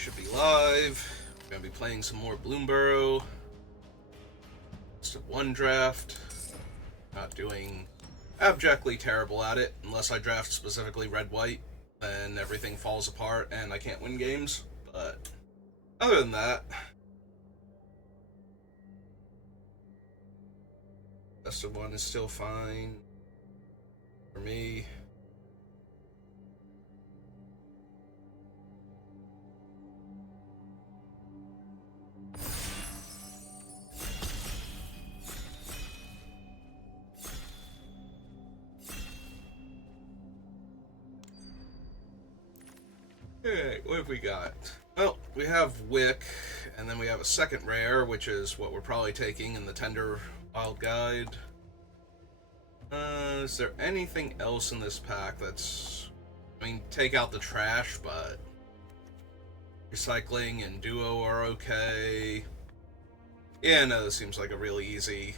should be live. We're going to be playing some more Bloomburrow. Just one draft. Not doing abjectly terrible at it, unless I draft specifically red-white, then everything falls apart and I can't win games. But other than that, best of one is still fine for me. Okay, what have we got? Well, we have Wick, and then we have a second rare, which is what we're probably taking in the Tender Wild Guide. Is there anything else in this pack that's... I mean, take out the trash, but... Recycling and Duo are okay. Yeah, no, this seems like a really easy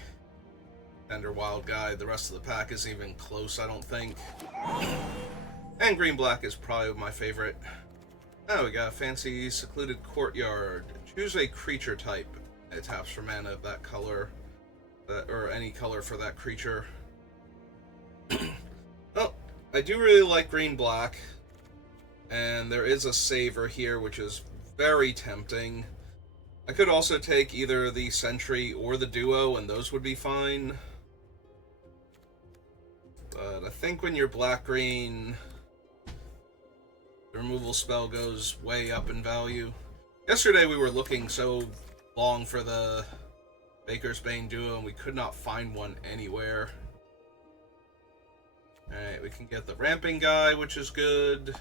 Tender Wild Guide. The rest of the pack isn't even close, I don't think. And Green-Black is probably my favorite. Oh, we got a fancy Secluded Courtyard. Choose a creature type. It taps for mana of that color. Or any color for that creature. Well, I do really like Green-Black. And there is a Saver here, which is very tempting. I could also take either the Sentry or the Duo, and those would be fine. But I think when you're black-green... the removal spell goes way up in value. Yesterday we were looking so long for the Baker's Bane Duo and we could not find one anywhere. Alright, we can get the Ramping Guy, which is good.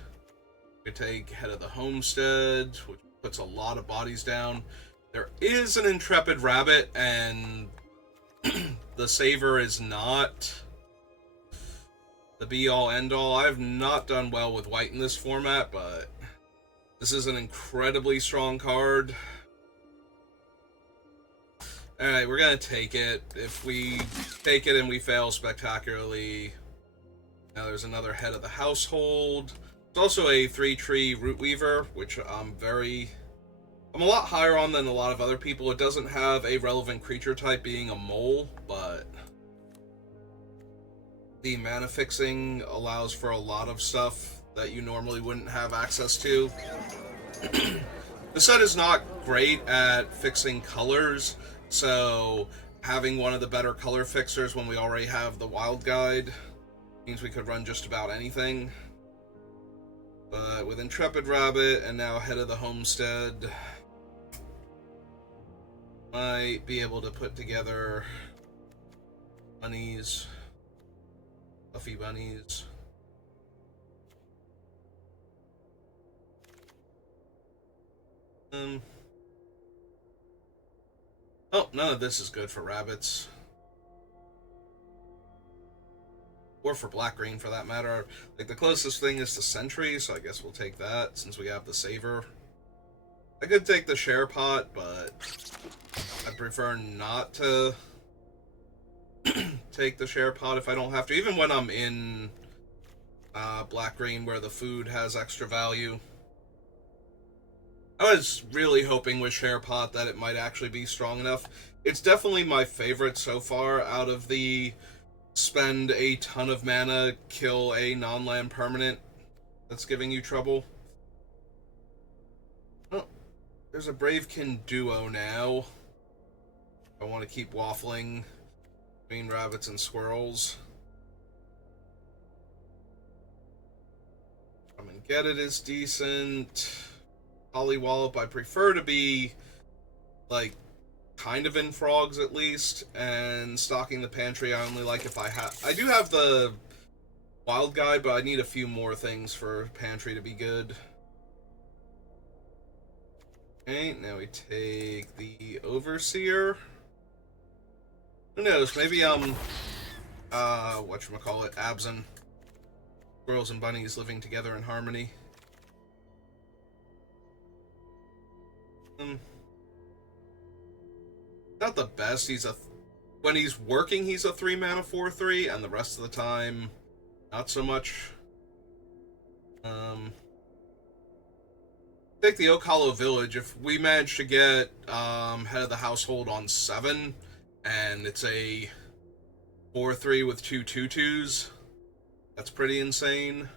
We could take Head of the Homestead, which puts a lot of bodies down. There is an Intrepid Rabbit, and the Saver is not the be-all, end-all. I have not done well with white in this format, but this is an incredibly strong card. Alright, we're gonna take it. If we take it and we fail spectacularly... Now there's another Head of the Household. There's also a 3-tree Root Weaver, which I'm a lot higher on than a lot of other people. It doesn't have a relevant creature type being a mole, but... the mana fixing allows for a lot of stuff that you normally wouldn't have access to. The set is not great at fixing colors, so having one of the better color fixers when we already have the Wild Guide means we could run just about anything. But with Intrepid Rabbit and now Head of the Homestead, might be able to put together bunnies. Fluffy bunnies. Oh, none of this is good for rabbits. Or for black-green, for that matter. Like, the closest thing is the Sentry, so I guess we'll take that, since we have the Saver. I could take the Share Pot, but I prefer not to take the Share Pot if I don't have to, even when I'm in black-green where the food has extra value. I was really hoping with Share Pot that it might actually be strong enough. It's definitely my favorite so far out of the spend a ton of mana, kill a non-land permanent that's giving you trouble. Oh, there's a Bravekin Duo now. I want to keep waffling between rabbits and squirrels. Come and Get It is decent. Pollywallop, I prefer to be, like, kind of in frogs at least. And Stocking the Pantry, I only like if I do have the Wild Guide, but I need a few more things for Pantry to be good. Okay, now we take the Overseer. Who knows, maybe whatchamacallit, Absent. Squirrels and bunnies living together in harmony. Not the best. When he's working, he's a 3-mana 4/3, and the rest of the time, not so much. Take the Oak Hollow Village. If we manage to get head of the household on 7, and it's a 4-3 with 2 2/2s, that's pretty insane.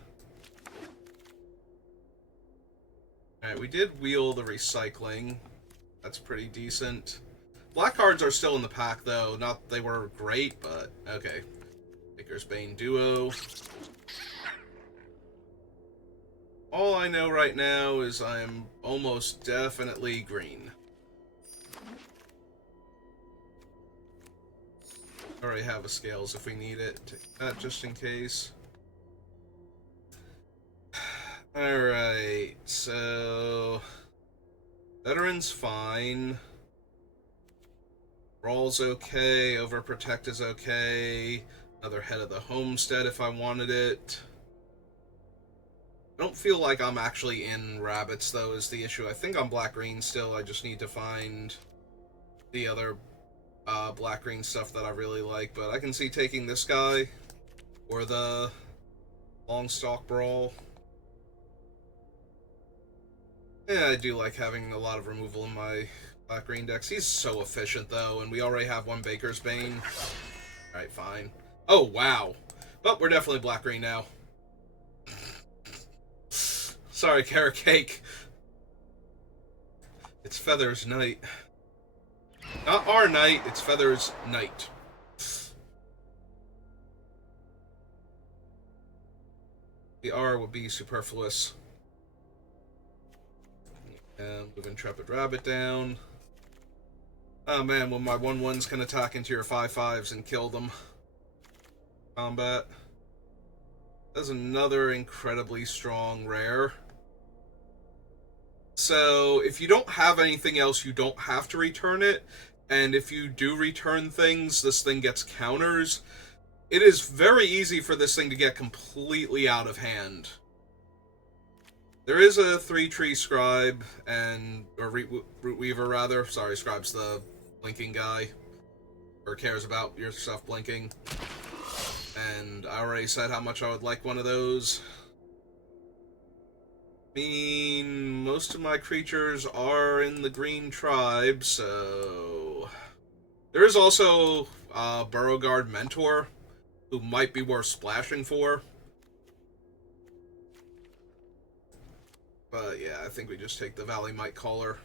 Alright, we did wheel the recycling. That's pretty decent. Black cards are still in the pack, though. Not they were great, but okay. Baker's Bane Duo. All I know right now is I'm almost definitely green. I already have a scales if we need it. Take that just in case. Alright, so... Veteran's fine. Brawl's okay. Overprotect is okay. Another head of the homestead if I wanted it. I don't feel like I'm actually in rabbits, though, is the issue. I think I'm black-green still. I just need to find the other black-green stuff that I really like. But I can see taking this guy or the Longstalk Brawl. Yeah, I do like having a lot of removal in my black-green decks. He's so efficient, though, and we already have one Baker's Bane. Alright, fine. Oh, wow. Well, we're definitely black-green now. Sorry, Carrot Cake. It's Feather's night. Not our night, it's Feather's night. The R would be superfluous. And move Intrepid Rabbit down. Oh man, when my 1/1s can attack into your 5/5s and kill them. Combat. That's another incredibly strong rare. So, if you don't have anything else, you don't have to return it. And if you do return things, this thing gets counters. It is very easy for this thing to get completely out of hand. There is a 3-tree Scribe, or Root Weaver, rather. Sorry, Scribe's the blinking guy. Or cares about your stuff blinking. And I already said how much I would like one of those. I mean, most of my creatures are in the green tribe, so... There is also Burrowguard Mentor, who might be worth splashing for. But yeah, I think we just take the Valley Might Caller.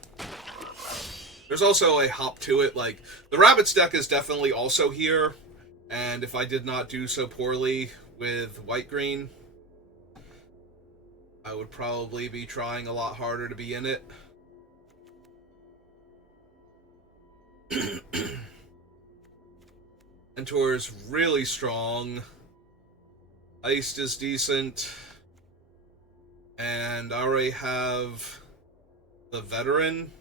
There's also a hop to it, like, the Rabbits deck is definitely also here, and if I did not do so poorly with white-green, I would probably be trying a lot harder to be in it. Mentor is really strong. Iced is decent. And I already have the Veteran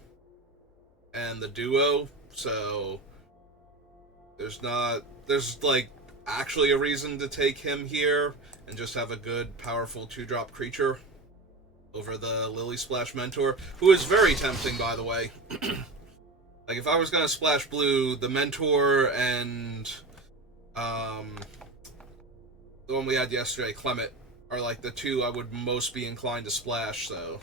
and the Duo, so there's like actually a reason to take him here and just have a good, powerful 2-drop creature over the Lily Splash Mentor, who is very tempting, by the way. Like, if I was going to splash blue, the Mentor and the one we had yesterday, Clement, are like the two I would most be inclined to splash, so...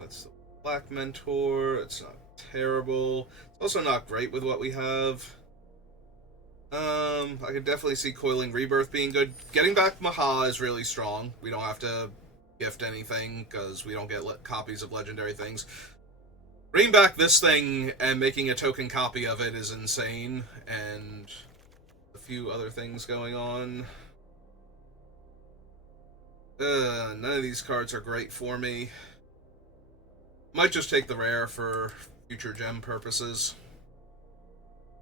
That's the Black Mentor. It's not terrible. It's also not great with what we have. I could definitely see Coiling Rebirth being good. Getting back Maha is really strong. We don't have to gift anything, because we don't get copies of legendary things. Bringing back this thing and making a token copy of it is insane, and a few other things going on. None of these cards are great for me. Might just take the rare for future gem purposes.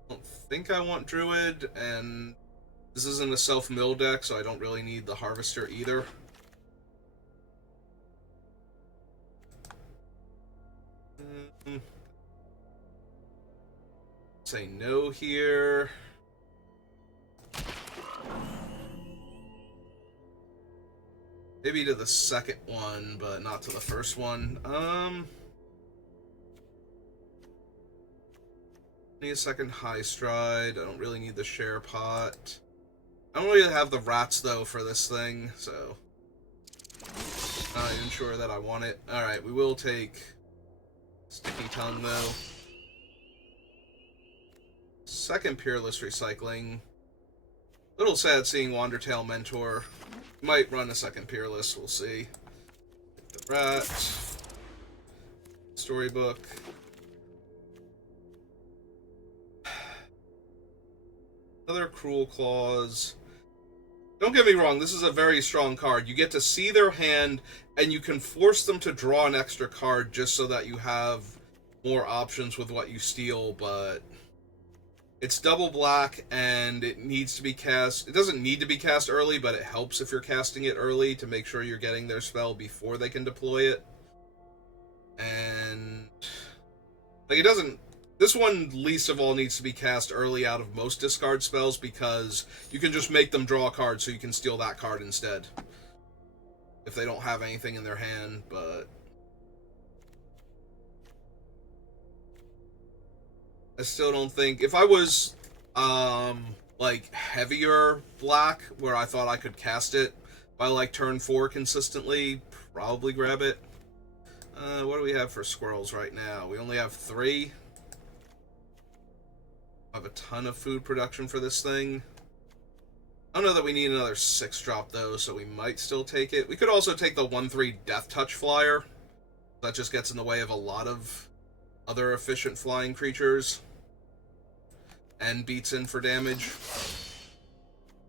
I don't think I want Druid, and this isn't a self-mill deck, so I don't really need the Harvester either. Say no here. Maybe to the second one, but not to the first one. Need a second High Stride. I don't really need the Share Pot. I don't really have the rats, though, for this thing, so... Not even sure that I want it. Alright, we will take... Sticky Tongue, though. Second Peerless Recycling. Little sad seeing Wandertail Mentor. Might run a second Peerless, we'll see. The Rat. Storybook. Another Cruel Claws. Don't get me wrong, this is a very strong card. You get to see their hand, and you can force them to draw an extra card just so that you have more options with what you steal, but it's double black, and it needs to be cast... It doesn't need to be cast early, but it helps if you're casting it early to make sure you're getting their spell before they can deploy it. And... Like, it doesn't... This one, least of all, needs to be cast early out of most discard spells because you can just make them draw a card so you can steal that card instead. If they don't have anything in their hand, but... I still don't think... If I was, like, heavier black, where I thought I could cast it by, like, turn 4 consistently, probably grab it. What do we have for squirrels right now? We only have 3. I have a ton of food production for this thing. I don't know that we need another 6-drop, though, so we might still take it. We could also take the 1/3 Death Touch Flyer. That just gets in the way of a lot of other efficient flying creatures. And beats in for damage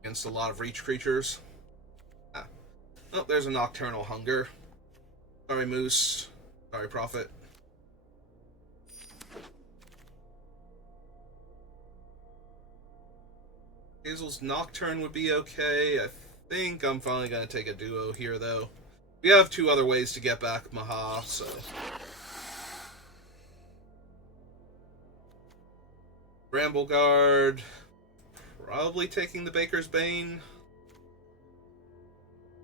against a lot of reach creatures. Ah. Oh, there's a Nocturnal Hunger. Sorry, Moose. Sorry, Prophet. Hazel's Nocturne would be okay. I think I'm finally going to take a duo here, though. We have 2 other ways to get back Maha, so... Bramble Guard. Probably taking the Baker's Bane.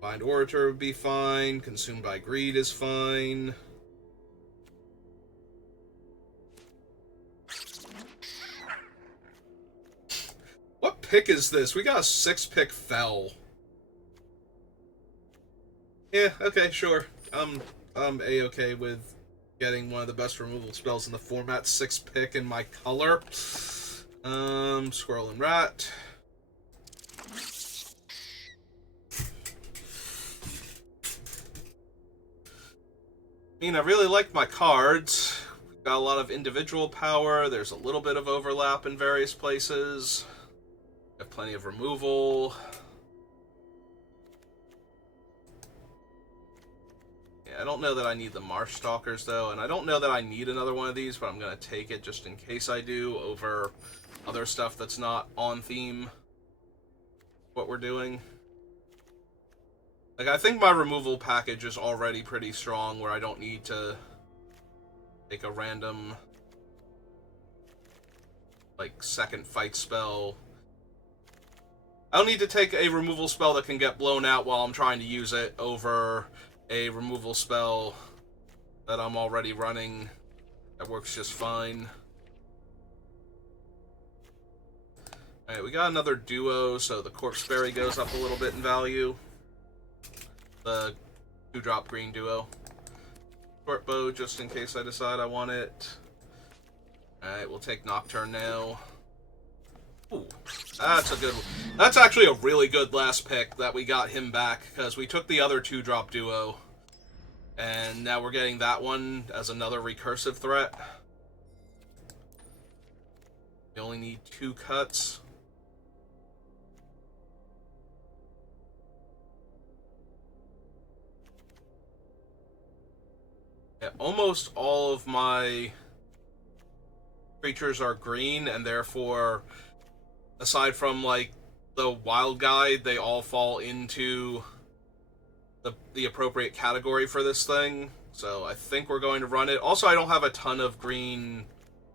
Blind Orator would be fine. Consumed by Greed is fine. What pick is this? We got a 6-pick Fell. Yeah, okay, sure. I'm A-okay with getting one of the best removal spells in the format. 6-pick in my color. Squirrel and Rat. I mean, I really like my cards. We've got a lot of individual power. There's a little bit of overlap in various places. Have plenty of removal. Yeah, I don't know that I need the Marsh Stalkers, though, and I don't know that I need another one of these, but I'm going to take it just in case I do over other stuff that's not on theme. What we're doing. Like, I think my removal package is already pretty strong, where I don't need to take a random, like, second fight spell. I don't need to take a removal spell that can get blown out while I'm trying to use it over a removal spell that I'm already running that works just fine. Alright, we got another duo, so the Corpse Berry goes up a little bit in value. The 2-drop green duo. Short bow, just in case I decide I want it. Alright, we'll take Nocturne now. Ooh, that's a good one. That's actually a really good last pick that we got him back, because we took the other 2-drop duo, and now we're getting that one as another recursive threat. We only need 2 cuts. Yeah, almost all of my creatures are green, and therefore, aside from, like, the wild guide, they all fall into the appropriate category for this thing. So I think we're going to run it. Also, I don't have a ton of green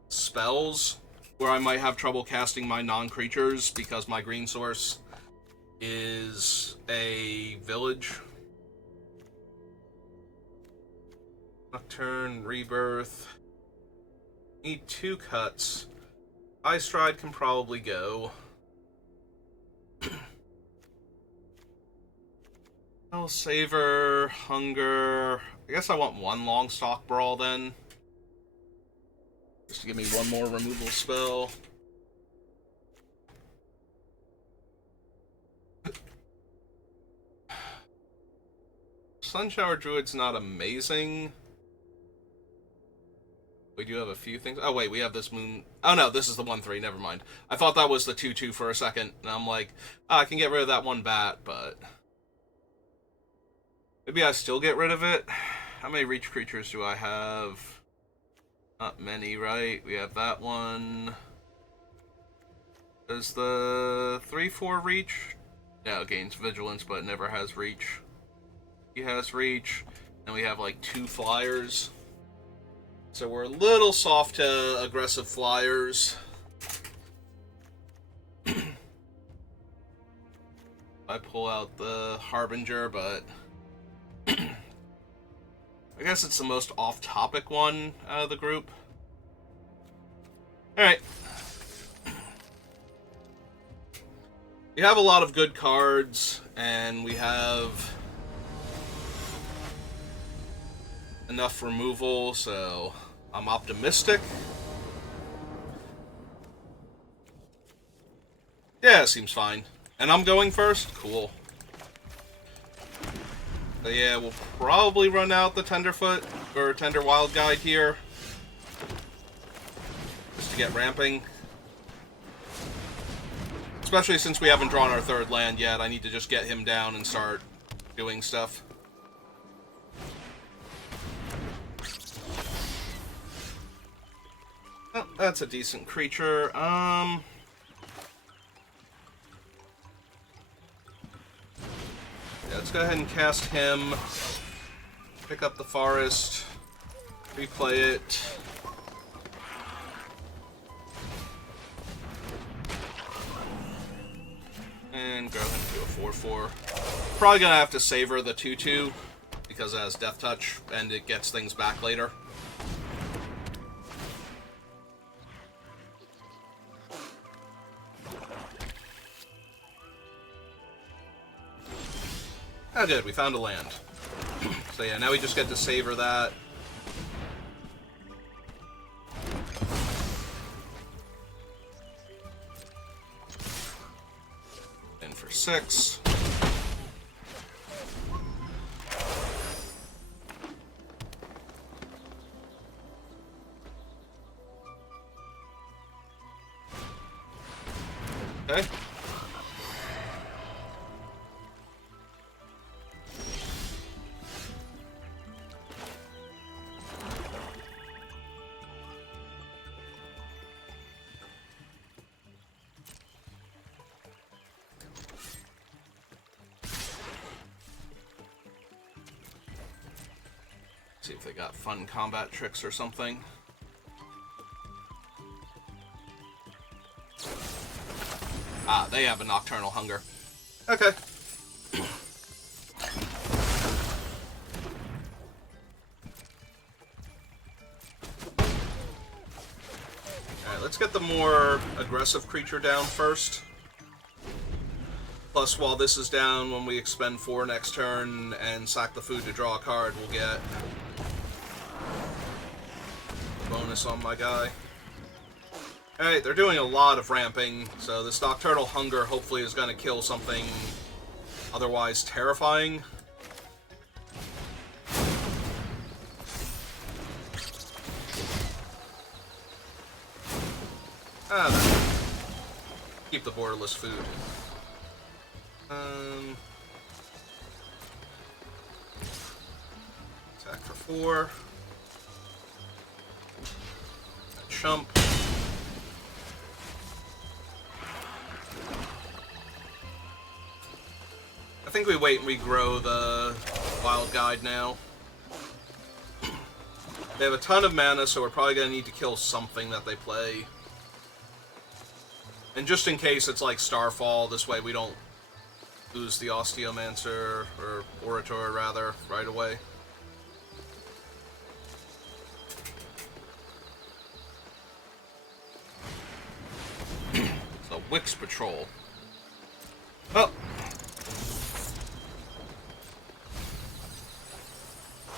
spells, where I might have trouble casting my non-creatures, because my green source is a village. Nocturne, Rebirth. Need 2 cuts. High Stride can probably go. I'll savor, hunger. I guess I want one long stock brawl then. Just to give me one more removal spell. Sunshower Druid's not amazing. We do have a few things. Oh, wait, we have this moon. Oh, no, this is the 1-3. Never mind. I thought that was the 2-2 for a second. And I'm like, I can get rid of that one bat, but. Maybe I still get rid of it. How many reach creatures do I have? Not many, right? We have that one. Does the 3-4 reach? Yeah, it gains vigilance, but it never has reach. He has reach. And we have like 2 flyers. So we're a little soft to aggressive flyers. I pull out the Harbinger, but I guess it's the most off-topic one out of the group. Alright. We have a lot of good cards, and we have enough removal, so I'm optimistic. Yeah, seems fine. And I'm going first? Cool. So yeah, we'll probably run out the Tenderfoot, or Tender Wild Guide here. Just to get ramping. Especially since we haven't drawn our 3rd land yet, I need to just get him down and start doing stuff. Oh, that's a decent creature. Yeah, let's go ahead and cast him. Pick up the forest. Replay it. And grow him to a 4-4. Probably gonna have to savor the 2-2 because it has Death Touch and it gets things back later. Oh good, we found a land. So yeah, now we just get to savor that. In for 6. Okay. See if they got fun combat tricks or something. Ah, they have a Nocturnal Hunger. Okay. Alright, let's get the more aggressive creature down first. Plus, while this is down, when we expend 4 next turn and sack the food to draw a card, we'll get a bonus on my guy. Alright, they're doing a lot of ramping, so this Nocturnal Hunger hopefully is going to kill something otherwise terrifying. Keep the borderless food. Attack for 4. Chump. I think we wait and we grow the Wild Guide now. They have a ton of mana, so we're probably going to need to kill something that they play. And just in case it's like Starfall, this way we don't lose the Osteomancer, or Orator rather, right away. So, Wix Patrol. Oh!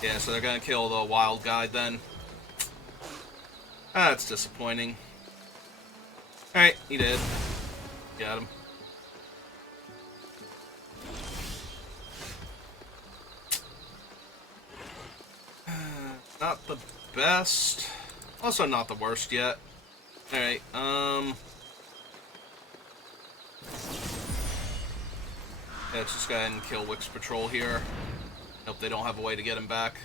Yeah, so they're gonna kill the wild guy then. That's disappointing. Alright, he did. Got him. Not the best. Also not the worst yet. Alright, yeah, let's just go ahead and kill Wix Patrol here. Hope they don't have a way to get him back.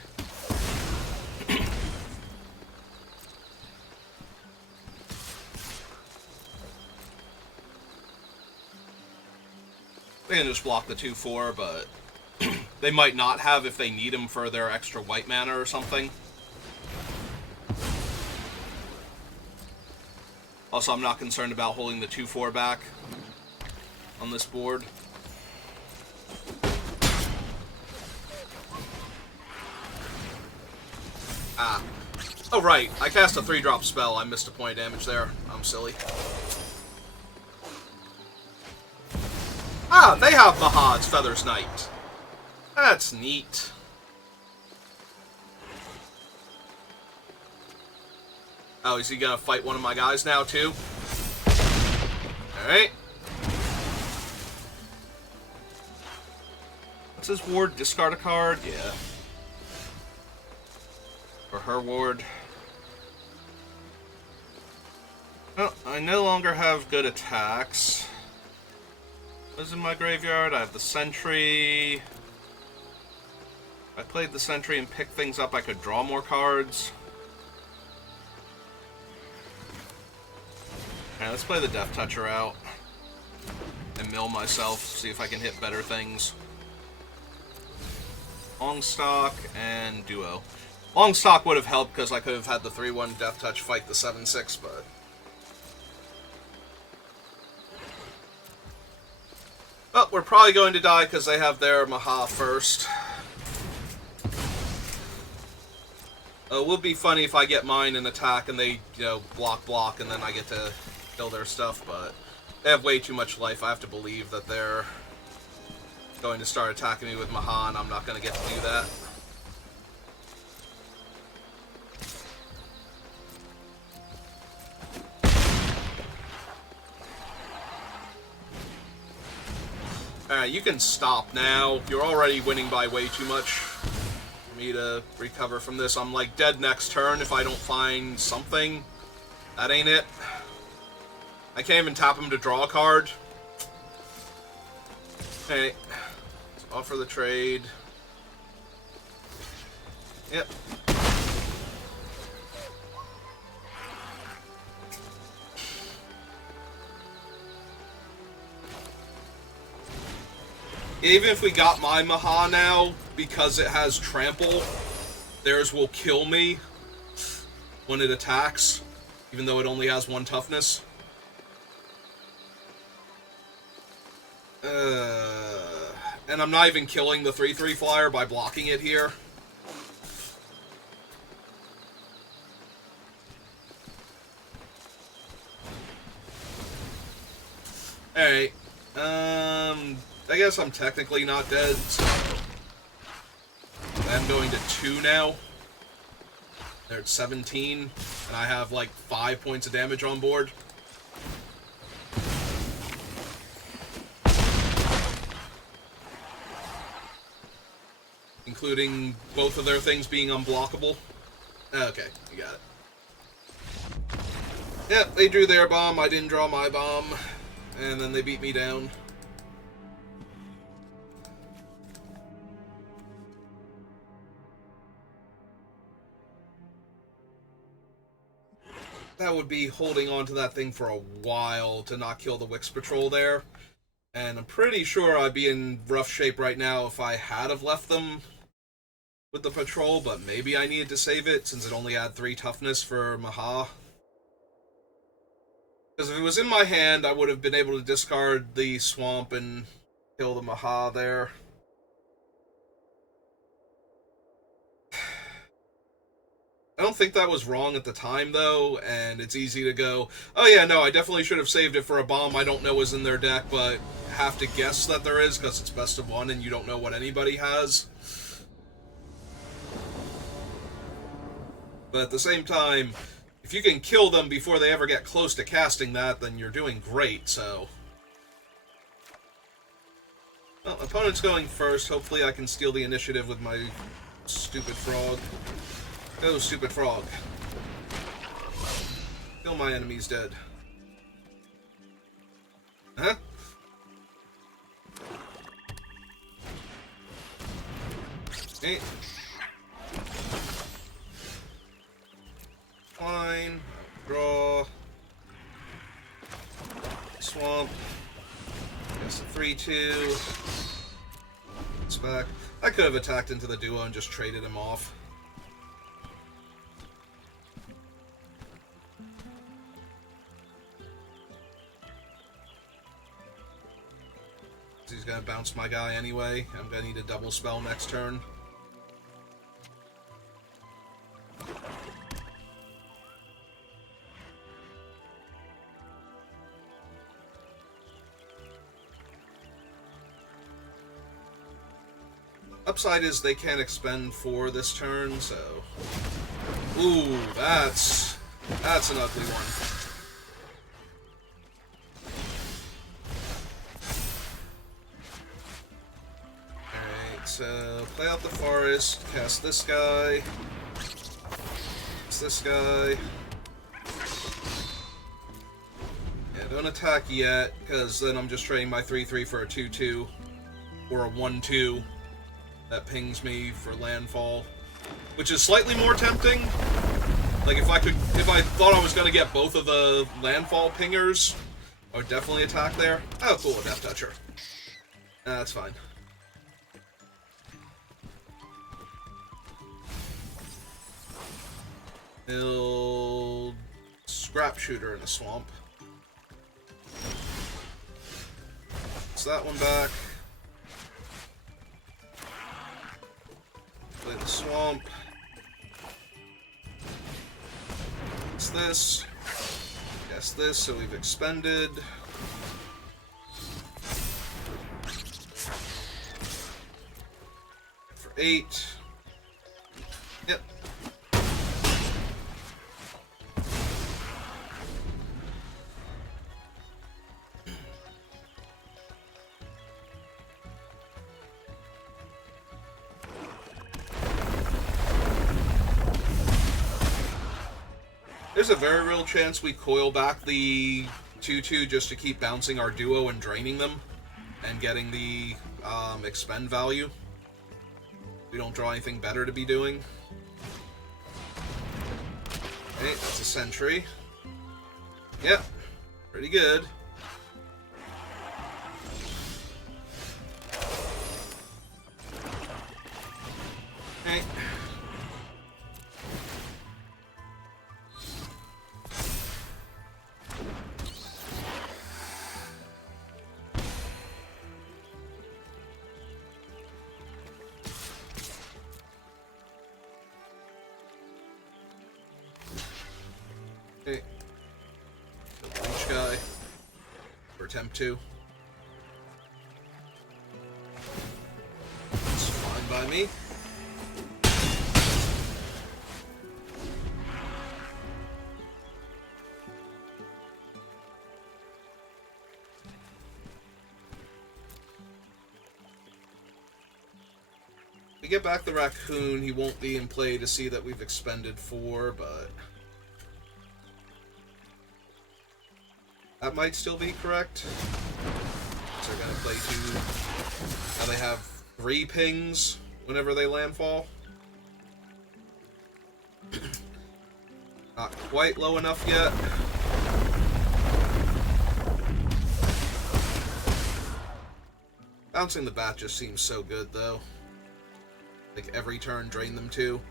They can just block the 2-4, but they might not have if they need him for their extra white mana or something. Also, I'm not concerned about holding the 2-4 back on this board. Ah. Oh, right. I cast a 3-drop spell. I missed a point of damage there. I'm silly. Ah, they have Mahad's Feathers Knight. That's neat. Oh, is he gonna fight one of my guys now, too? Alright. What's his ward? Discard a card? Yeah. Or her ward. Well, I no longer have good attacks. What's in my graveyard? I have the Sentry. If I played the Sentry and picked things up, I could draw more cards. Alright, let's play the Death Toucher out. And mill myself, see if I can hit better things. Longstock and Duo. Longstock would have helped because I could have had the 3-1 Death Touch fight the 7-6, but... Well, we're probably going to die because they have their Maha first. It would be funny if I get mine and attack and they, you know, block, and then I get to kill their stuff, but they have way too much life. I have to believe that they're going to start attacking me with Maha, and I'm not going to get to do that. Alright, you can stop now. You're already winning by way too much for me to recover from this. I'm like dead next turn if I don't find something. That ain't it. I can't even tap him to draw a card. Okay. Let's offer the trade. Yep. Even if we got my Maha now, because it has trample, theirs will kill me when it attacks, even though it only has 1 toughness. And I'm not even killing the 3/3 flyer by blocking it here. Alright. I guess I'm technically not dead, so I'm going to 2 now. They're at 17, and I have like 5 points of damage on board. Including both of their things being unblockable. Okay, you got it. Yep, they drew their bomb, I didn't draw my bomb, and then they beat me down. That would be holding on to that thing for a while to not kill the Wix Patrol there. And I'm pretty sure I'd be in rough shape right now if I had have left them with the Patrol, but maybe I needed to save it since it only had 3 toughness for Maha. Because if it was in my hand, I would have been able to discard the Swamp and kill the Maha there. I don't think that was wrong at the time, though, and it's easy to go, oh yeah, no, I definitely should have saved it for a bomb I don't know is in their deck, but have to guess that there is, because it's best of 1 and you don't know what anybody has. But at the same time, if you can kill them before they ever get close to casting that, then you're doing great, so... Well, opponent's going first. Hopefully I can steal the initiative with my stupid frog. Go, stupid frog. Kill my enemies dead. Huh? Okay. Fine. Draw. Swamp. Guess a 3-2. It's back. I could have attacked into the duo and just traded him off. He's gonna bounce my guy anyway. I'm gonna need a double spell next turn. Upside is they can't expend 4 this turn, so... Ooh, that's an ugly one. Alright, so play out the forest, cast this guy, cast this guy. Yeah, don't attack yet, because then I'm just trading my 3-3 for a 2-2, or a 1-2. That pings me for landfall, which is slightly more tempting. Like if I thought I was gonna get both of the landfall pingers, I would definitely attack there. Oh, cool, a Death Toucher. That's fine. Build Scrap Shooter in a swamp. It's that one back. Play the swamp. It's this. Guess this, so we've expended. For 8. Yep. There's a very real chance we coil back the 2-2 just to keep bouncing our duo and draining them and getting the expend value. We don't draw anything better to be doing. Okay, that's a sentry. Yep, pretty good. Okay. Okay. Each guy. Or attempt to. It's fine by me. We get back the raccoon, he won't be in play to see that we've expended 4, but... that might still be correct. So they're gonna play 2. Now they have 3 pings whenever they landfall. Not quite low enough yet. Bouncing the bat just seems so good, though. Like, every turn, drain them 2.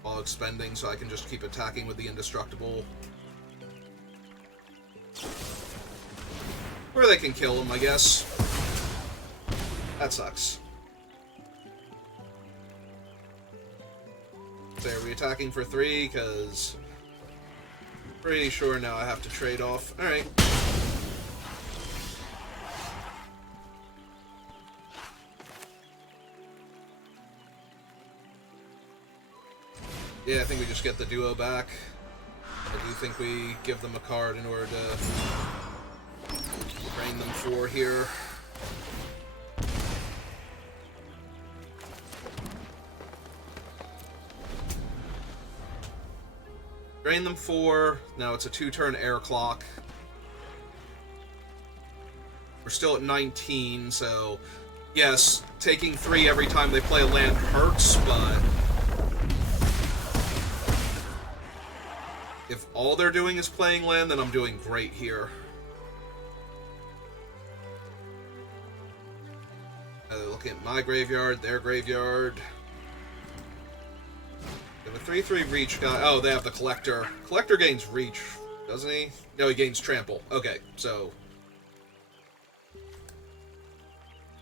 While expending, so I can just keep attacking with the indestructible. Or they can kill him, I guess. That sucks. So are we attacking for 3? Because... pretty sure now I have to trade off. Alright. Yeah, I think we just get the duo back. I do think we give them a card in order to drain them 4 here. Drain them 4. Now it's a 2-turn air clock. We're still at 19, so yes, taking 3 every time they play a land hurts, but if all they're doing is playing land, then I'm doing great here. Looking at my graveyard, their graveyard. They have a 3/3 reach guy. Oh, they have the collector. Collector gains reach, doesn't he? No, he gains trample. Okay, so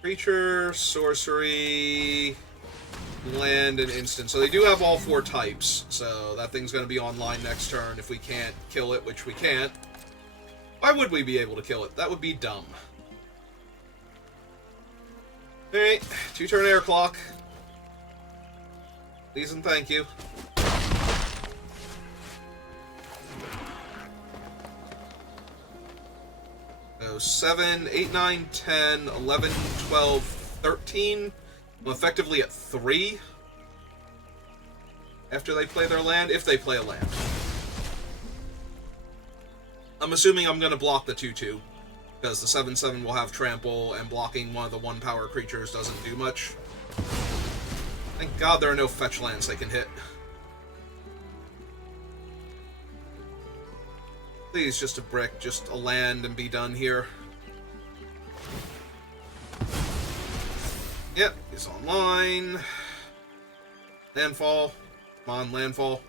creature, sorcery, land, and instant. So they do have all 4 types. So that thing's going to be online next turn if we can't kill it, which we can't. Why would we be able to kill it? That would be dumb. Alright, 2-turn air clock. Please and thank you. So 7, 8, 9, 10, 11, 12, 13. I'm effectively at 3 after they play their land, if they play a land. I'm assuming I'm going to block the 2/2, because the 7/7 will have trample, and blocking one of the 1-power creatures doesn't do much. Thank God there are no fetch lands they can hit. Please, just a brick, just a land, and be done here. Yep, he's online. Landfall. Come on, landfall.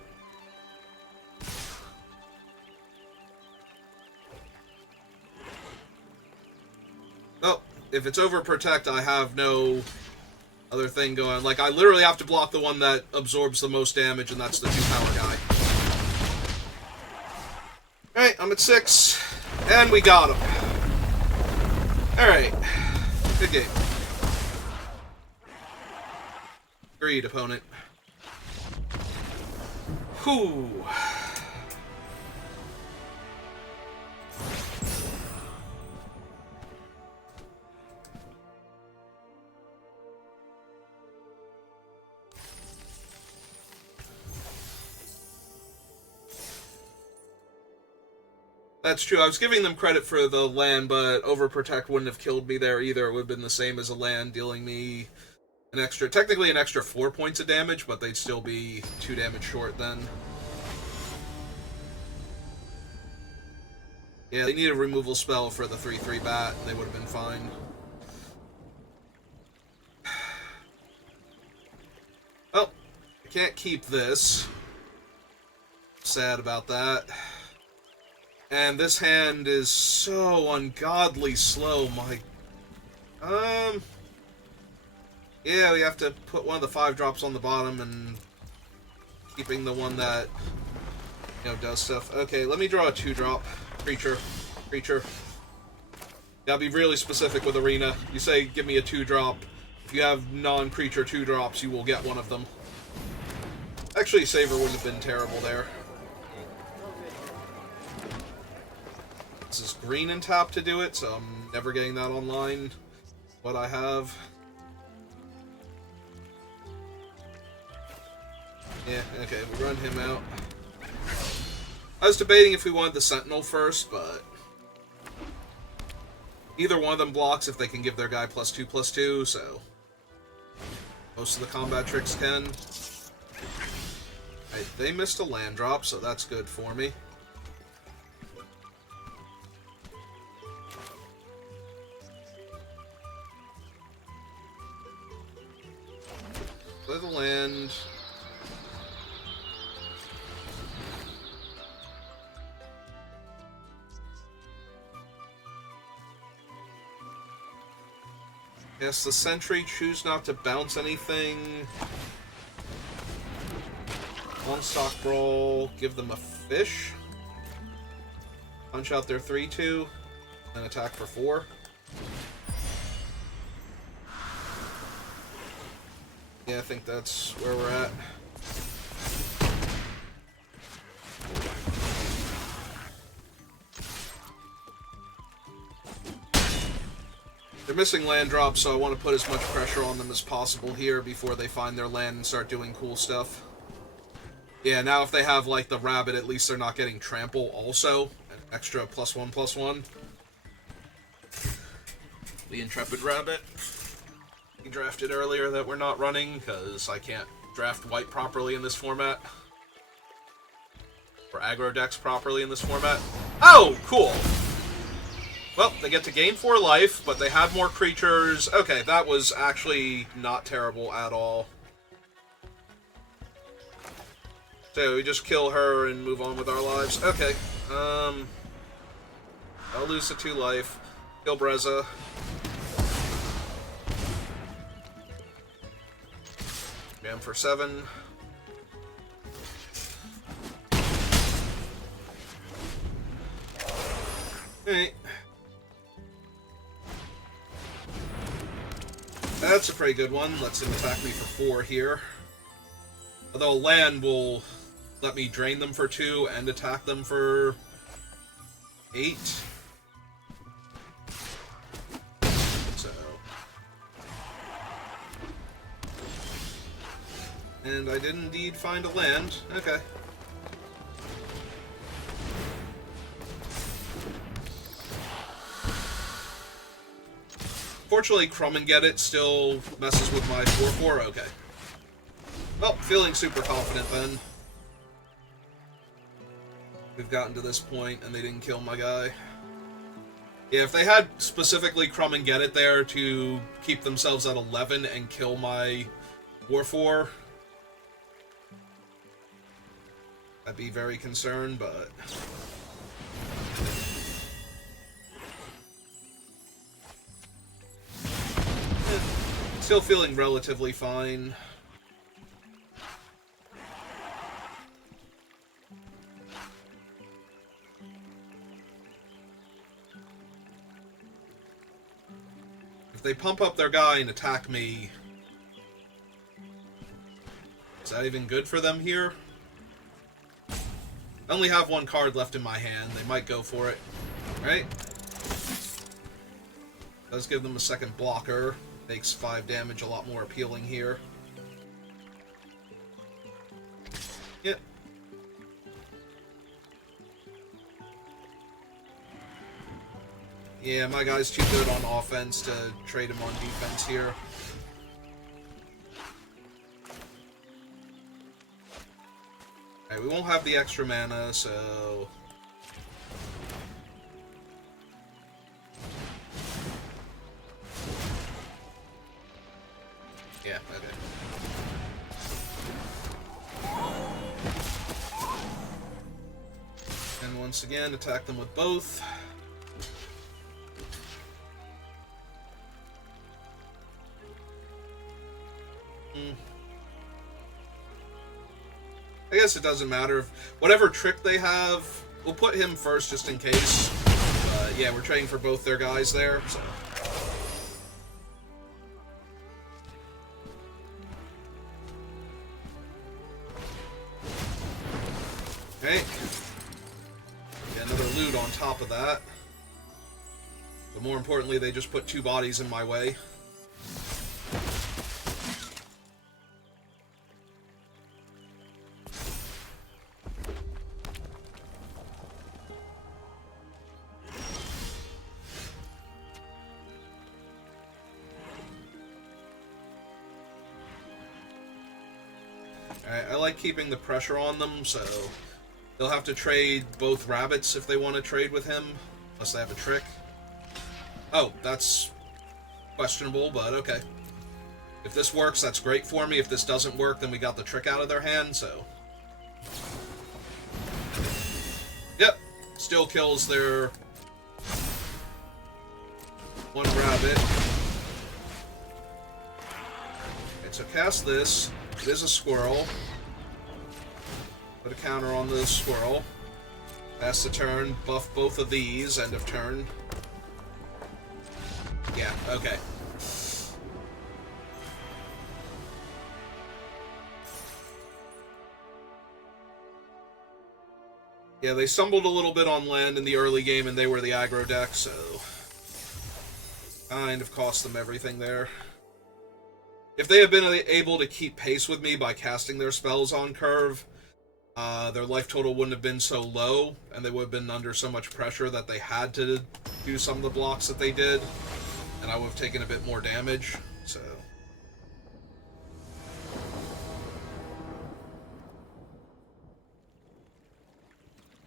Well, if it's overprotect, I have no other thing going. Like, I literally have to block the one that absorbs the most damage, and that's the 2-power guy. Alright, I'm at 6. And we got him. Alright. Good game. Agreed, opponent. Whew. That's true. I was giving them credit for the land, but Overprotect wouldn't have killed me there either. It would have been the same as a land, dealing me an extra, technically an extra 4 points of damage, but they'd still be 2 damage short then. Yeah, they need a removal spell for the 3/3 bat. They would have been fine. Well, I can't keep this. Sad about that. And this hand is so ungodly slow, my... Yeah, we have to put one of the 5-drops on the bottom and keeping the one that, you know, does stuff. Okay, let me draw a 2-drop. Creature. Gotta be really specific with Arena. You say, give me a 2-drop. If you have non-creature 2-drops, you will get one of them. Actually, Saver wouldn't have been terrible there. This is green and tap to do it, so I'm never getting that online. What I have. Yeah, okay, we run him out. I was debating if we wanted the Sentinel first, but either one of them blocks if they can give their guy +2/+2, so most of the combat tricks can. Right, they missed a land drop, so that's good for me. Play the land. Yes, the Sentry, choose not to bounce anything. Long-stock Brawl, give them a fish. Punch out their 3/2, and attack for 4. Yeah, I think that's where we're at. They're missing land drops, so I want to put as much pressure on them as possible here before they find their land and start doing cool stuff. Yeah, now if they have, like, the rabbit, at least they're not getting trample also. An extra +1/+1. The Intrepid Rabbit. He drafted earlier that we're not running, because I can't draft white properly in this format. Or aggro decks properly in this format. Oh, cool! Well, they get to gain 4 life, but they had more creatures. Okay, that was actually not terrible at all. So we just kill her and move on with our lives. Okay. I'll lose the 2 life. Kill Breza. Jam for 7. Alright. That's a pretty good one. Lets him attack me for 4 here. Although land will let me drain them for 2 and attack them for 8. So. And I did indeed find a land. Okay. Fortunately, Crumb and Get It still messes with my 4/4. Okay. Well, feeling super confident then. We've gotten to this point and they didn't kill my guy. Yeah, if they had specifically Crumb and Get It there to keep themselves at 11 and kill my 4/4, I'd be very concerned, but... Still feeling relatively fine. If they pump up their guy and attack me, is that even good for them here? I only have 1 card left in my hand. They might go for it. Right? Does give them a second blocker. Makes 5 damage a lot more appealing here. Yep. Yeah, my guy's too good on offense to trade him on defense here. Alright, we won't have the extra mana, so... Yeah, okay. And once again, attack them with both. I guess it doesn't matter. Whatever trick they have, we'll put him first just in case. But yeah, we're trading for both their guys there, so... Okay. Get another loot on top of that. But more importantly, they just put 2 bodies in my way. I like keeping the pressure on them, so they'll have to trade both rabbits if they want to trade with him, unless they have a trick. Oh, that's questionable, but okay. If this works, that's great for me. If this doesn't work, then we got the trick out of their hand, so... Yep, still kills their 1 rabbit. Okay, so cast this. It is a squirrel. Put a counter on the squirrel. Pass the turn, buff both of these, end of turn. Yeah, okay. Yeah, they stumbled a little bit on land in the early game, and they were the aggro deck, so kind of cost them everything there. If they had been able to keep pace with me by casting their spells on curve, their life total wouldn't have been so low, and they would have been under so much pressure that they had to do some of the blocks that they did, and I would have taken a bit more damage, so...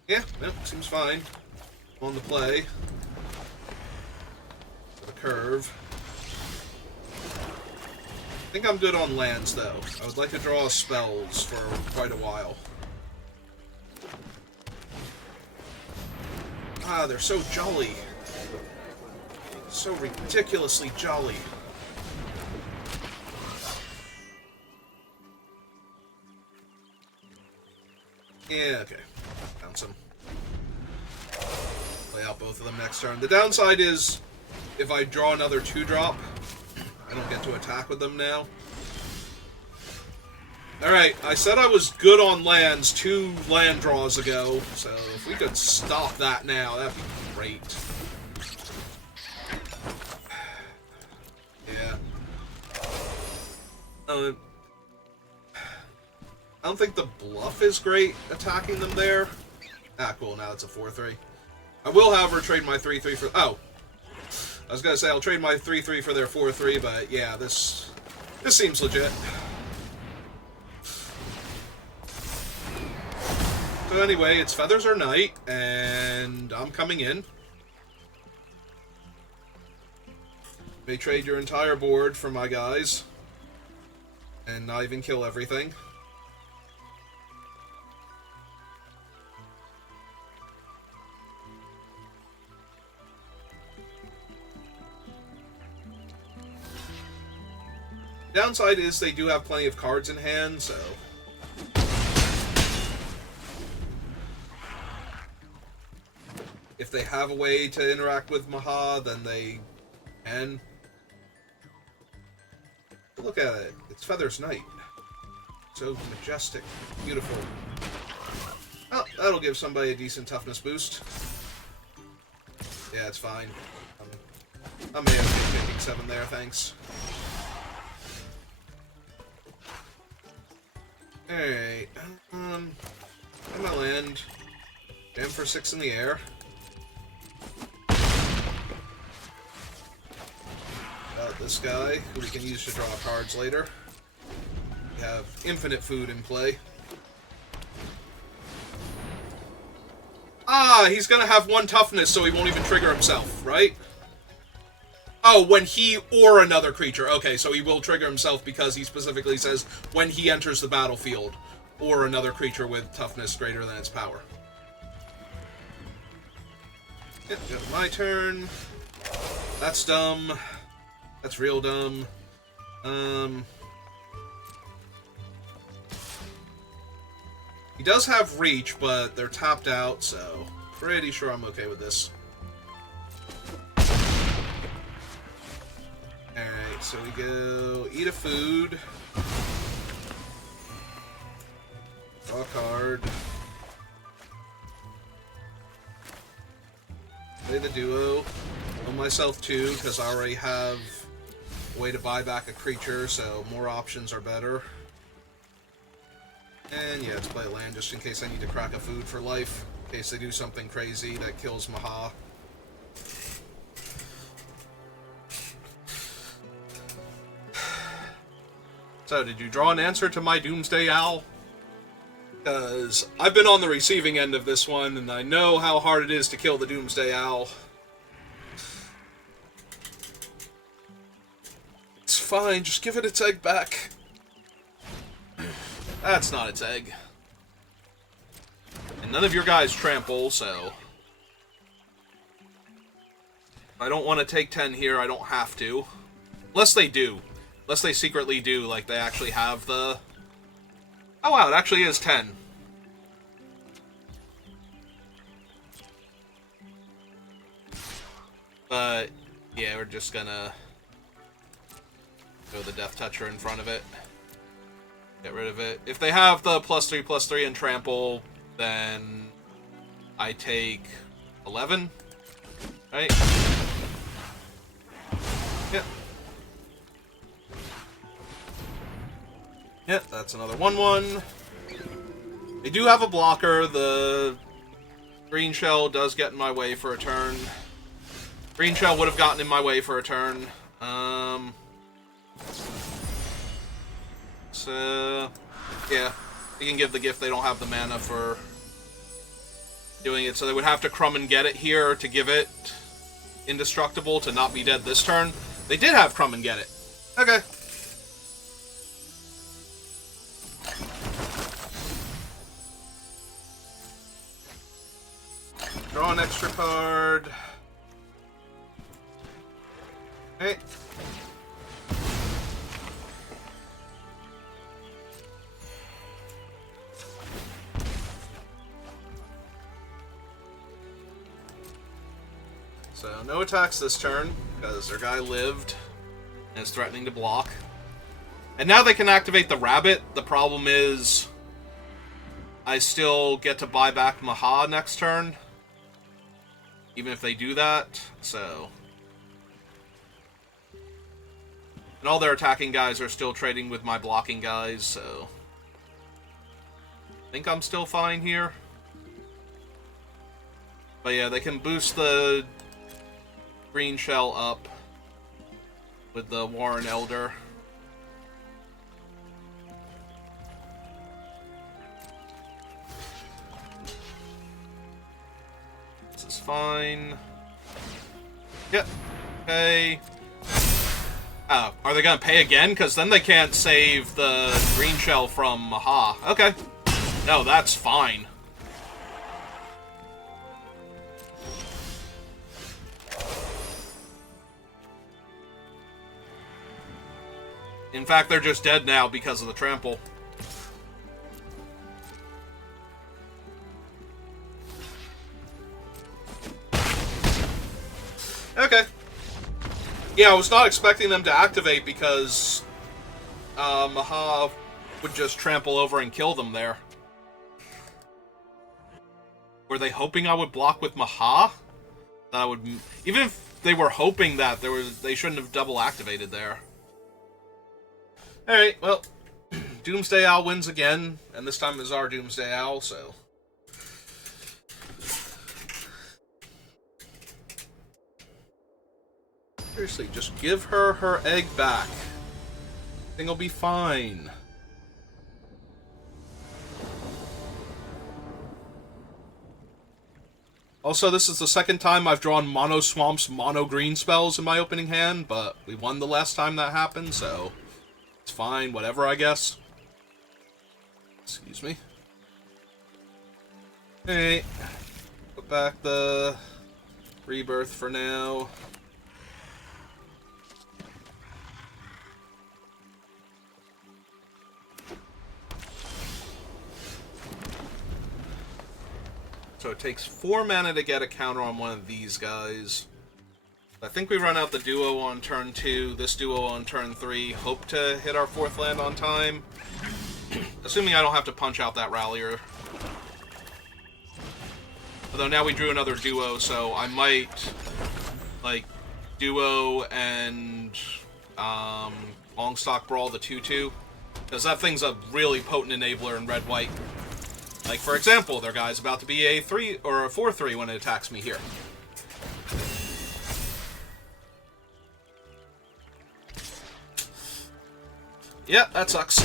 Yeah, no, seems fine. On the play. For the curve. I think I'm good on lands, though. I would like to draw spells for quite a while. Ah, they're so jolly. So ridiculously jolly. Yeah, okay. Bounce them. Play out both of them next turn. The downside is, if I draw another 2-drop, I don't get to attack with them now. Alright, I said I was good on lands 2 land draws ago, so if we could stop that now, that'd be great. Yeah. I don't think the bluff is great attacking them there. Ah, cool, now it's a 4-3. I will, however, trade my 3-3 for... Oh! I was gonna say I'll trade my 3-3 for their 4-3, but yeah, this seems legit. So anyway, it's Feathers or Night, and I'm coming in. May trade your entire board for my guys, and not even kill everything. Downside is they do have plenty of cards in hand, so... If they have a way to interact with Maha, then they can. Look at it. It's Feathers Night. So majestic. Beautiful. Oh, that'll give somebody a decent toughness boost. Yeah, it's fine. I'm AFK picking 7 there, thanks. Alright. I'm gonna land. Jam for 6 in the air. This guy, who we can use to draw cards later. We have infinite food in play. Ah, he's gonna have 1 toughness, so he won't even trigger himself, right? Oh, when he or another creature. Okay, so he will trigger himself because he specifically says when he enters the battlefield, or another creature with toughness greater than its power. Yep, my turn. That's dumb. That's real dumb. He does have reach, but they're tapped out, so pretty sure I'm okay with this. Alright, so we go eat a food. Draw a card. Play the duo. Kill myself too, because I already have a way to buy back a creature, so more options are better. And yeah, let's play a land just in case I need to crack a food for life. In case they do something crazy that kills Maha. So, did you draw an answer to my Doomsday Owl? Because I've been on the receiving end of this one, and I know how hard it is to kill the Doomsday Owl. It's fine, just give it its egg back. That's not its egg. And none of your guys trample, so... If I don't want to take 10 here, I don't have to. Unless they do. Unless they secretly do, like they actually have the... Oh wow, it actually is 10. But, yeah, we're just gonna... throw the Death Toucher in front of it. Get rid of it. If they have the +3/+3 and trample, then I take 11, right? Yep. Yep, that's another 1/1. They do have a blocker. The green shell does get in my way for a turn. Green shell would have gotten in my way for a turn. So, yeah. You can give the gift, they don't have the mana for doing it. So they would have to Crumb and Get It here to give it Indestructible to not be dead this turn. They did have Crumb and Get It. Okay. Draw an extra card. Okay. So, no attacks this turn, because their guy lived and is threatening to block. And now they can activate the Rabbit. The problem is, I still get to buy back Maha next turn, even if they do that, so... And all their attacking guys are still trading with my blocking guys, so... I think I'm still fine here. But yeah, they can boost the green shell up with the Warren Elder. This is fine. Yep. Pay. Oh, are they gonna pay again? Because then they can't save the green shell from Maha. Okay. No, that's fine. In fact, they're just dead now because of the trample. Okay. Yeah, I was not expecting them to activate because Maha would just trample over and kill them there. Were they hoping I would block with Maha? That I would, even if they were hoping that they shouldn't have double activated there. Alright, well, Doomsday Owl wins again, and this time is our Doomsday Owl, so... Seriously, just give her her egg back. Everything will be fine. Also, this is the second time I've drawn Mono Swamps, Mono Green spells in my opening hand, but we won the last time that happened, so... It's fine, whatever, I guess. Excuse me. Hey, put back the Rebirth for now. So it takes 4 mana to get a counter on one of these guys. I think we run out the duo on turn 2, this duo on turn 3, hope to hit our 4th land on time. Assuming I don't have to punch out that Rallier. Although now we drew another duo, so I might, like, duo and Longstock Brawl the 2/2. Because that thing's a really potent enabler in red-white. Like, for example, their guy's about to be a 3 or a 4/3 when it attacks me here. Yeah, that sucks.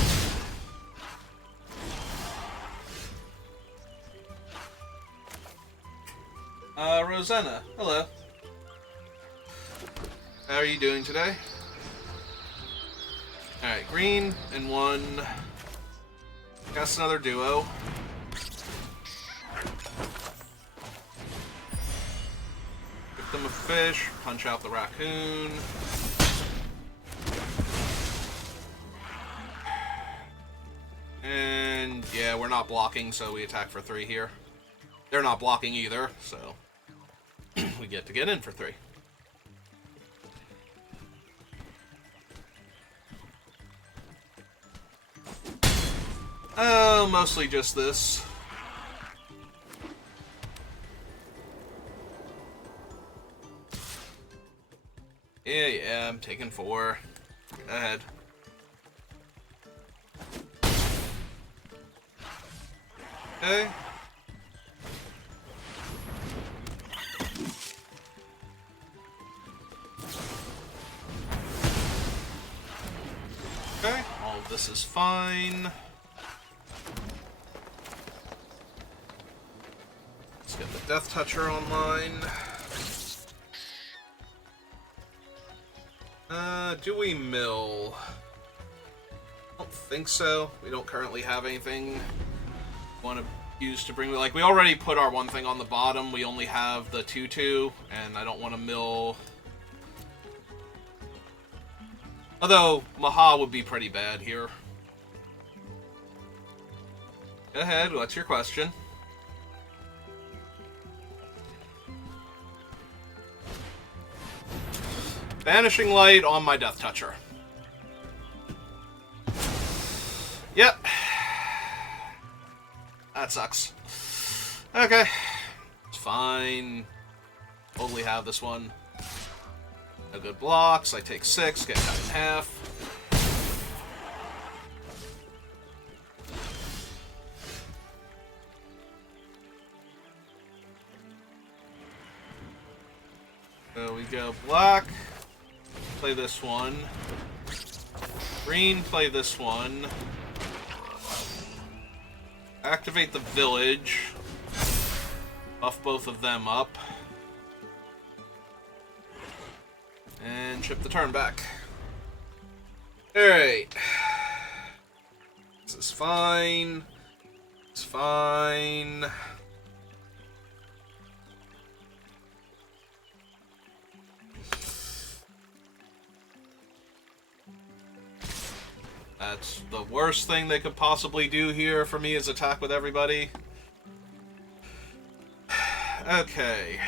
Rosanna, hello. How are you doing today? Alright, green and 1. Cast another duo. Give them a fish, punch out the raccoon. And yeah, we're not blocking, so we attack for 3 here. They're not blocking either, so we get to get in for 3. Oh, mostly just this. Yeah, I'm taking 4. Go ahead. Okay. Okay, all of this is fine. Let's get the Death Toucher online. Do we mill? I don't think so. We don't currently have anything we want to use to bring... Like, we already put our one thing on the bottom. We only have the 2/2, and I don't want to mill... Although, Maha would be pretty bad here. Go ahead, what's your question? Vanishing Light on my Death Toucher. Yep. That sucks. Okay. It's fine. Totally have this one. No good blocks. I take 6, get cut in half. So we go black. Play this one. Green, play this one. Activate the village. Buff both of them up. And chip the turn back. Alright. This is fine. It's fine. That's the worst thing they could possibly do here for me is attack with everybody. Okay.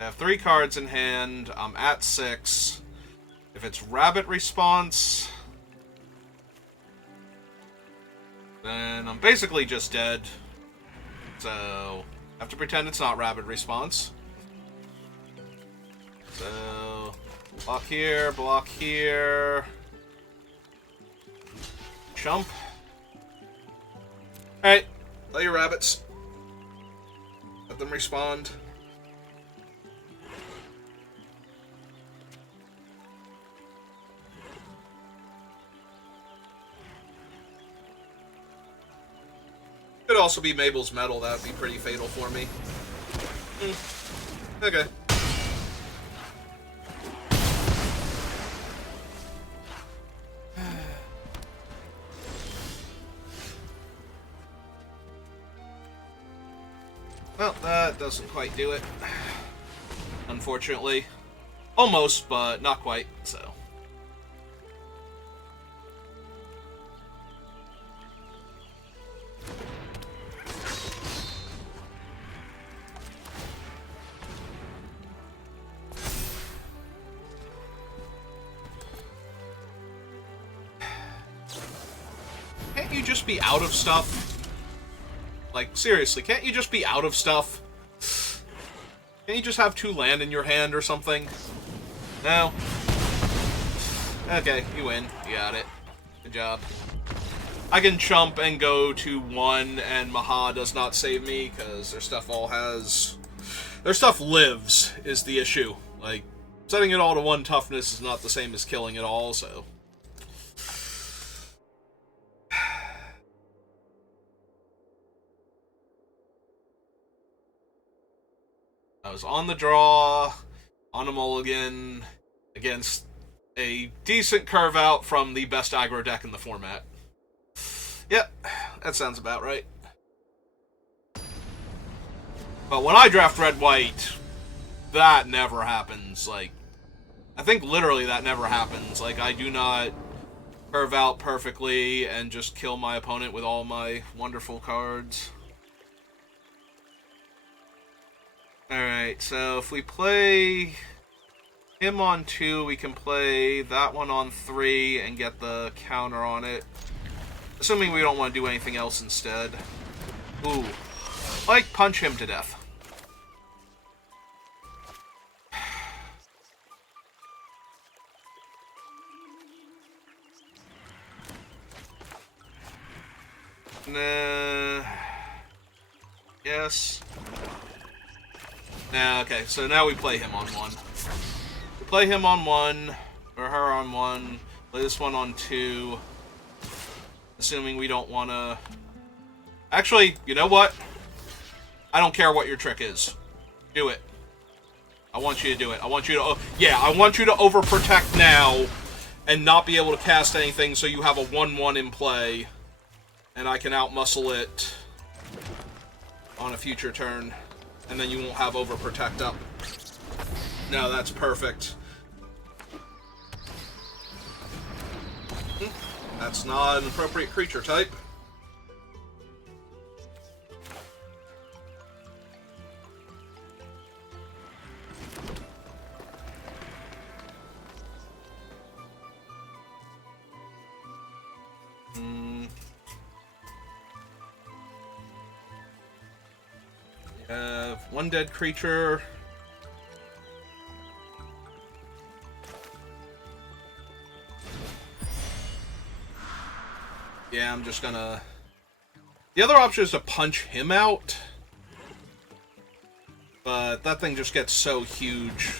I have 3 cards in hand. I'm at 6. If it's Rabbit Response, then I'm basically just dead. So, I have to pretend it's not Rabbit Response. So, block here, block here. Jump. Alright, play your rabbits. Let them respond. Could also be Mabel's Metal, that would be pretty fatal for me. Okay. Well, that doesn't quite do it. Unfortunately. Almost, but not quite, so. Can't you just be out of stuff? Like, seriously, can't you just be out of stuff? Can't you just have 2 land in your hand or something? No? Okay, you win. You got it. Good job. I can chump and go to 1, and Maha does not save me, because their stuff all has... Their stuff lives, is the issue. Like, setting it all to 1 toughness is not the same as killing it all, so... I was on the draw, on a mulligan, against a decent curve out from the best aggro deck in the format. Yep, that sounds about right. But when I draft red-white, that never happens. Like, I think literally that never happens. Like, I do not curve out perfectly and just kill my opponent with all my wonderful cards. Alright, so if we play him on 2, we can play that one on 3 and get the counter on it. Assuming we don't want to do anything else instead. Ooh. Like, punch him to death. Nah. Yes. Nah, okay, so now we play him on 1. We play him on 1, or her on 1, play this one on 2. Assuming we don't want to... Actually, you know what? I don't care what your trick is. Do it. I want you to do it. I want you to... Yeah, I want you to overprotect now and not be able to cast anything so you have a 1-1 in play. And I can outmuscle it on a future turn. And then you won't have overprotect up. No, that's perfect. That's not an appropriate creature type. We have 1 dead creature. Yeah, I'm just gonna... The other option is to punch him out. But that thing just gets so huge.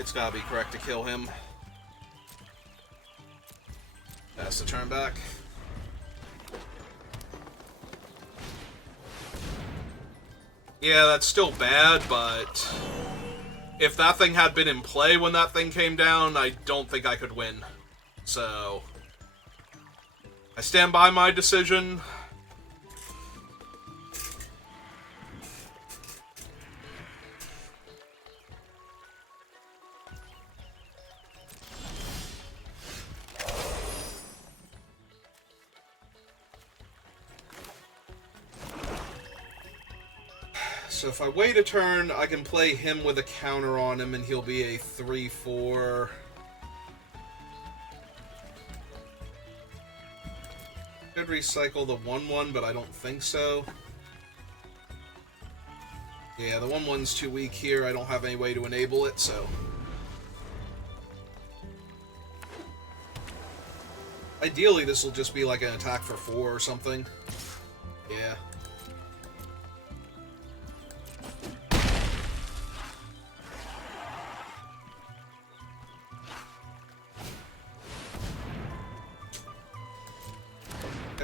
It's gotta be correct to kill him. Pass the turn back. Yeah, that's still bad, but... If that thing had been in play when that thing came down, I don't think I could win. So... I stand by my decision. So if I wait a turn, I can play him with a counter on him and he'll be a 3/4. Could recycle the 1/1, but I don't think so. Yeah, the 1/1's too weak here. I don't have any way to enable it, so... Ideally, this will just be like an attack for 4 or something. Yeah.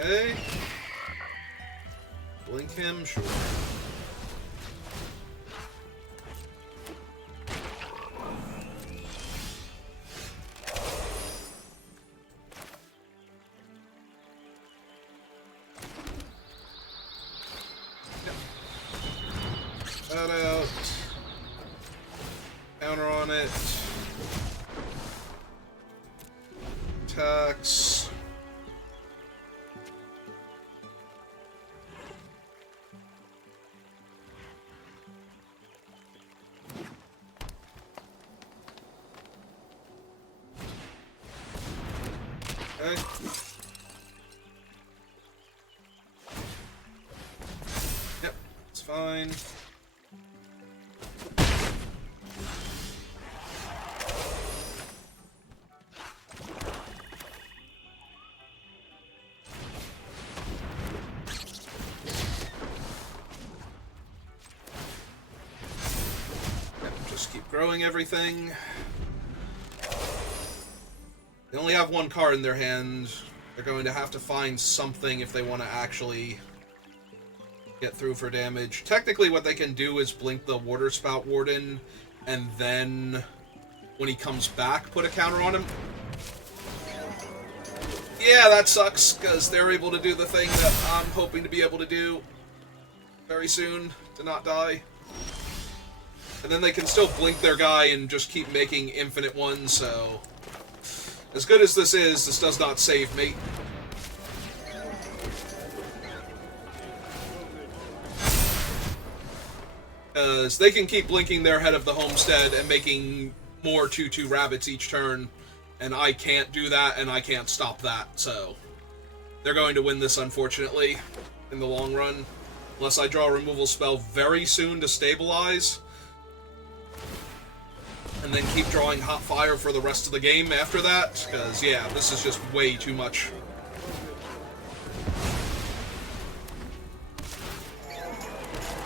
Okay. Blink him, sure. That out. Counter on it. Attacks. Okay. Yep, it's fine. Yep, just keep growing everything. They only have 1 card in their hand. They're going to have to find something if they want to actually get through for damage. Technically, what they can do is blink the Water Spout Warden, and then, when he comes back, put a counter on him. Yeah, that sucks, because they're able to do the thing that I'm hoping to be able to do very soon, to not die. And then they can still blink their guy and just keep making infinite ones, so... As good as this does not save me. Because they can keep blinking their head of the homestead and making more 2/2 rabbits each turn, and I can't do that, and I can't stop that, so... They're going to win this, unfortunately, in the long run. Unless I draw a removal spell very soon to stabilize. And then keep drawing Hot Fire for the rest of the game after that, because, yeah, this is just way too much.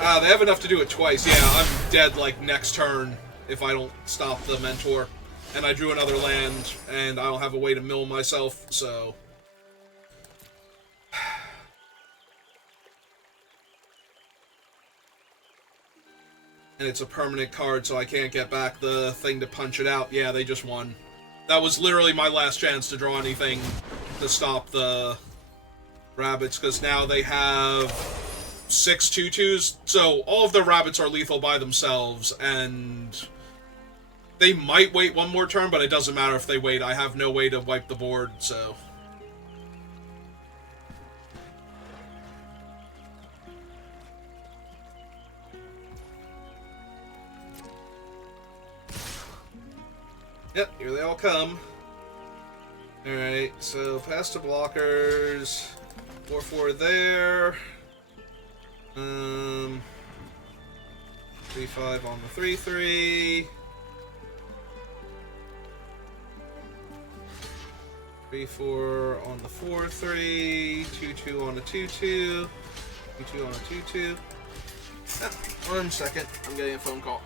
They have enough to do it twice. Yeah, I'm dead, like, next turn if I don't stop the Mentor. And I drew another land, and I don't have a way to mill myself, so... And it's a permanent card, so I can't get back the thing to punch it out. Yeah, they just won. That was literally my last chance to draw anything to stop the rabbits, because now they have 6 2/2s, so all of their rabbits are lethal by themselves, and they might wait one more turn, but it doesn't matter if they wait. I have no way to wipe the board, so... Yep, here they all come. Alright, so past the blockers. 4/4 there. 3/5 on the 3/3. 3/4 on the 4/3. 2/2 on the 2/2. 2/2 on the 2/2. 1 second, I'm getting a phone call.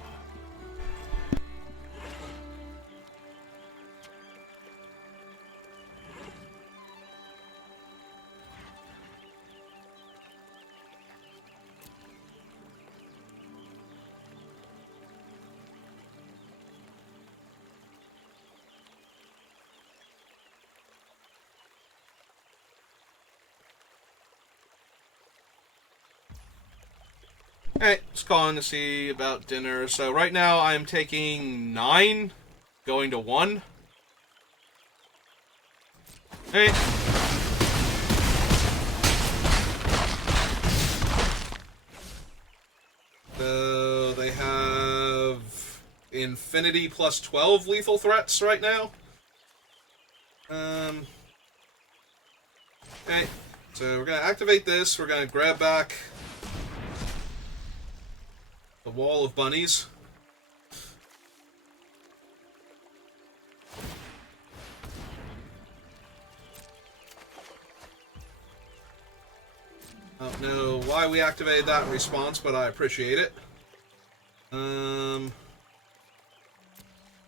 Alright, just calling to see about dinner. So right now I am taking 9, going to 1. Alright. So they have infinity plus 12 lethal threats right now. Okay, so we're gonna activate this. We're gonna grab back the wall of bunnies. I don't know why we activated that in response, but I appreciate it. Let's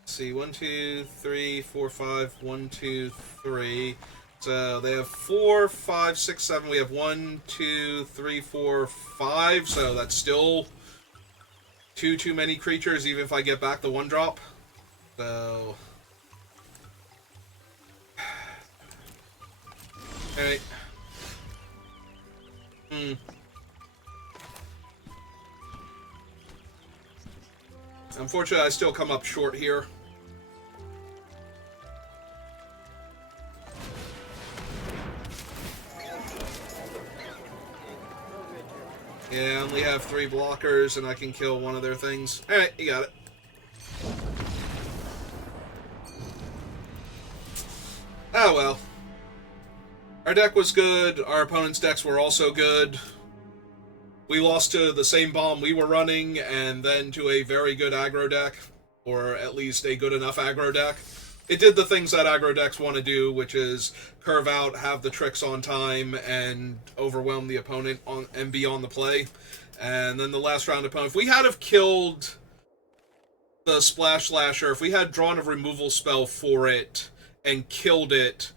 see, 1, 2, 3, 4, 5, 1, 2, 3. So they have 4, 5, 6, 7. We have 1, 2, 3, 4, 5. So that's still too many creatures, even if I get back the 1-drop. So... Alright. Unfortunately, I still come up short here. Yeah, I only have 3 blockers, and I can kill one of their things. Alright, you got it. Oh well. Our deck was good, our opponent's decks were also good. We lost to the same bomb we were running, and then to a very good aggro deck. Or at least a good enough aggro deck. It did the things that aggro decks want to do, which is curve out, have the tricks on time, and overwhelm the opponent and be on the play. And then the last round opponent, if we had have killed the Splash Slasher, if we had drawn a removal spell for it and killed it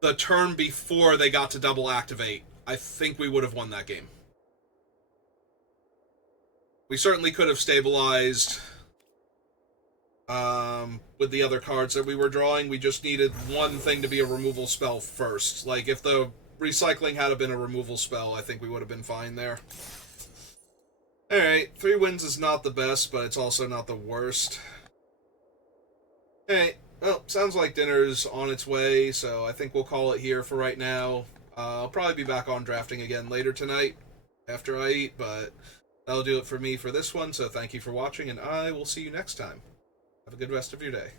the turn before they got to double activate, I think we would have won that game. We certainly could have stabilized with the other cards that we were drawing. We just needed one thing to be a removal spell first. Like, if the recycling had been a removal spell, I think we would have been fine there. Alright, 3 wins is not the best, but it's also not the worst. Alright, well, sounds like dinner's on its way, so I think we'll call it here for right now. I'll probably be back on drafting again later tonight after I eat, but that'll do it for me for this one, so thank you for watching, and I will see you next time. Have a good rest of your day.